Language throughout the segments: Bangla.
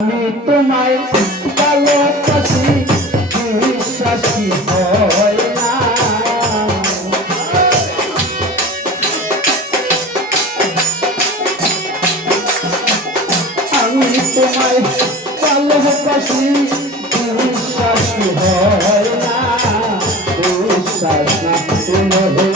আমি তোমায় ভালোবাসি, বিশ্বাসী হয় না। আমি তোমায় ভালোবাসি, বিশ্বাসী হয় না। বিশ্বাস না তোমার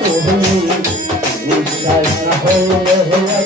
তুমি বিশ্বাস না হইলে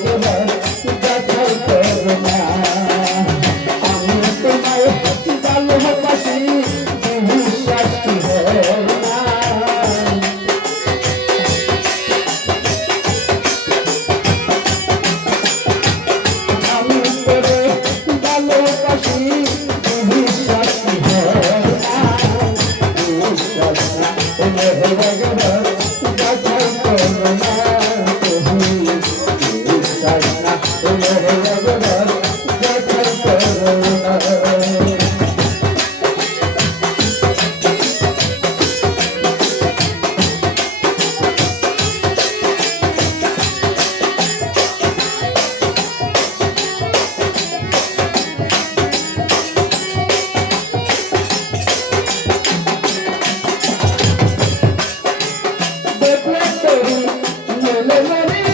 de let me, le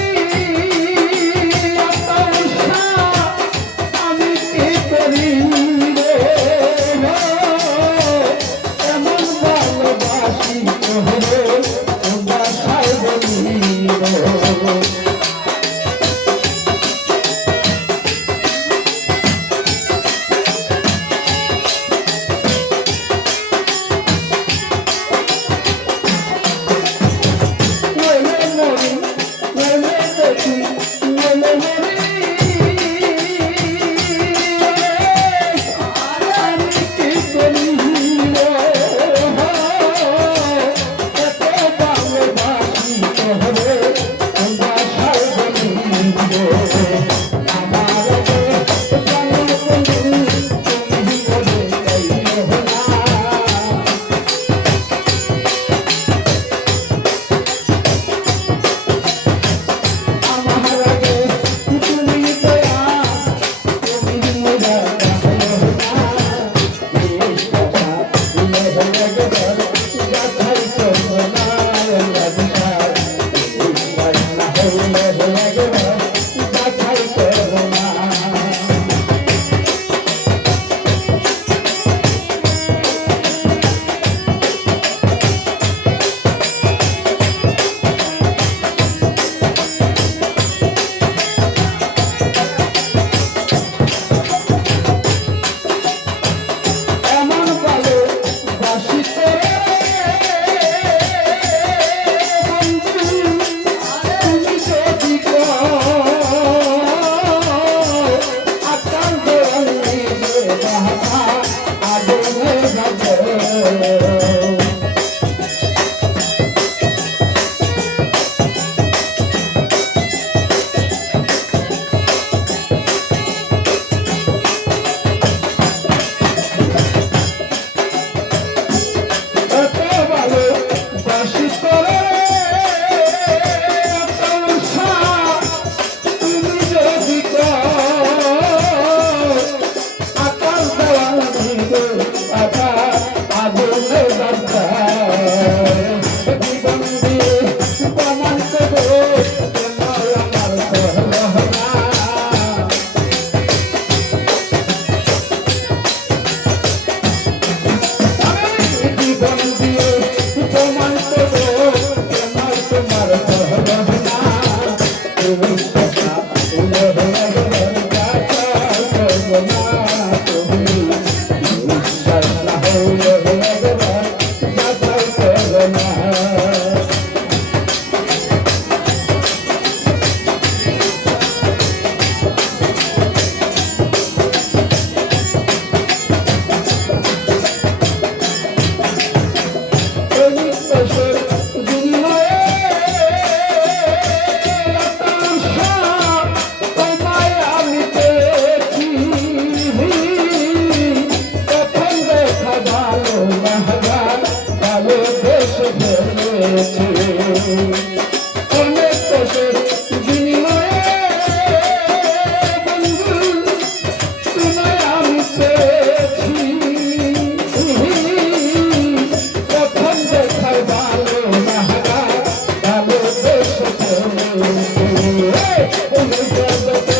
ফেলেছি তোমার